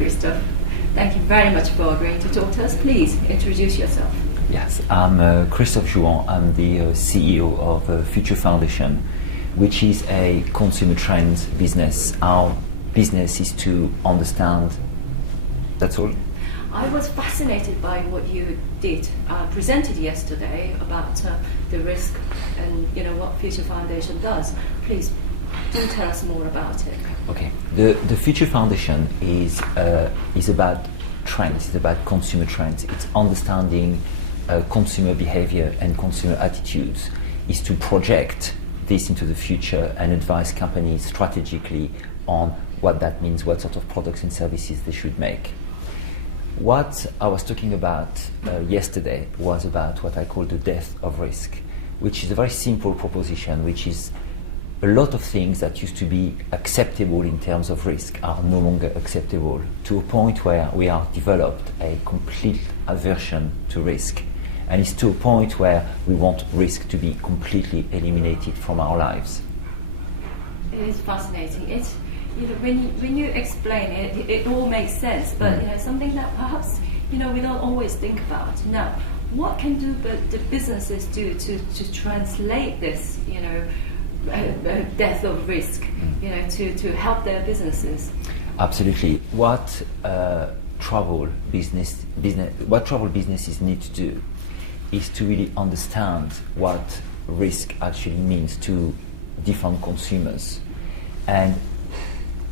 Christophe. Thank you very much for agreeing to talk to us. Please introduce yourself. Yes, I'm Christophe Jouan. I'm the CEO of Future Foundation, which is a consumer trends business. Our business is to understand. That's all. I was fascinated by what you did, presented yesterday about the risk and what Future Foundation does. Please do tell us more about it. Okay, the Future Foundation is about trends. It's about consumer trends. It's understanding consumer behavior and consumer attitudes. Is to project this into the future and advise companies strategically on what that means, what sort of products and services they should make. What I was talking about yesterday was about what I call the death of risk, which is a very simple proposition, which is a lot of things that used to be acceptable in terms of risk are no longer acceptable, to a point where we have developed a complete aversion to risk. And it's to a point where we want risk to be completely eliminated from our lives. It is fascinating. It's when you explain it, it all makes sense. But something that perhaps we don't always think about. Now, what can the businesses do to translate this death of risk to help their businesses? Absolutely. What travel businesses need to do is to really understand what risk actually means to different consumers. And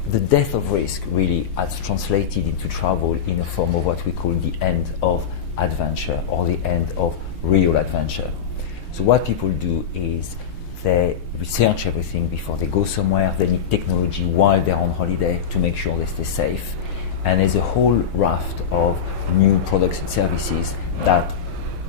the death of risk really has translated into travel in a form of what we call the end of adventure or the end of real adventure. So what people do is they research everything before they go somewhere. They need technology while they're on holiday to make sure they stay safe. And there's a whole raft of new products and services that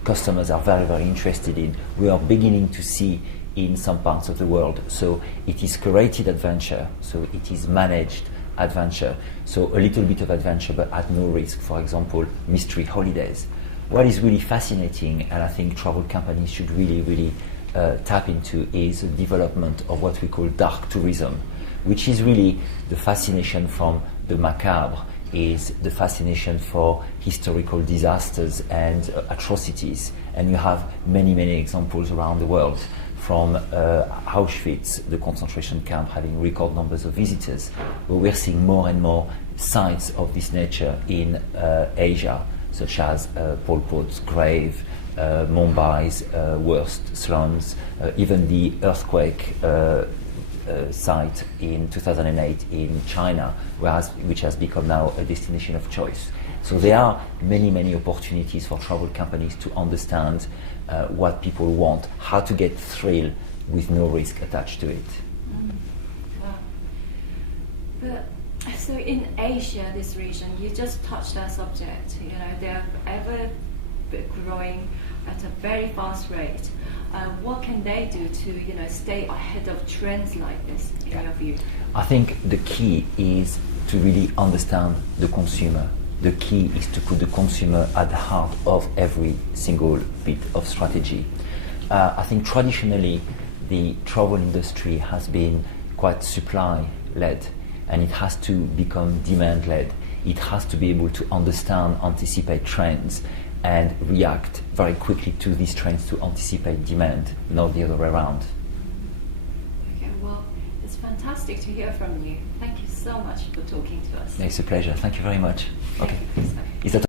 customers are very, very interested in. We are beginning to see in some parts of the world. So it is curated adventure, so it is managed adventure. So a little bit of adventure but at no risk. For example, mystery holidays. What is really fascinating, and I think travel companies should really tap into, is the development of what we call dark tourism, which is really the fascination from the macabre, is the fascination for historical disasters and atrocities. And you have many examples around the world, from Auschwitz, the concentration camp, having record numbers of visitors. But we're seeing more and more signs of this nature in Asia, such as Pol Pot's grave, Mumbai's worst slums, even the earthquake site in 2008 in China, which has become now a destination of choice. So there are many opportunities for travel companies to understand what people want, how to get thrill with no risk attached to it. Wow. But so in Asia, this region, you just touched that subject. They're ever growing at a very fast rate. What can they do to stay ahead of trends like this, in your view? I think the key is to really understand the consumer. The key is to put the consumer at the heart of every single bit of strategy. I think traditionally the travel industry has been quite supply-led, and it has to become demand-led. It has to be able to understand, anticipate trends, and react very quickly to these trends to anticipate demand, not the other way around. Okay, well, it's fantastic to hear from you. Thank you so much for talking to us. It's a pleasure. Thank you very much. Thank you, Christophe.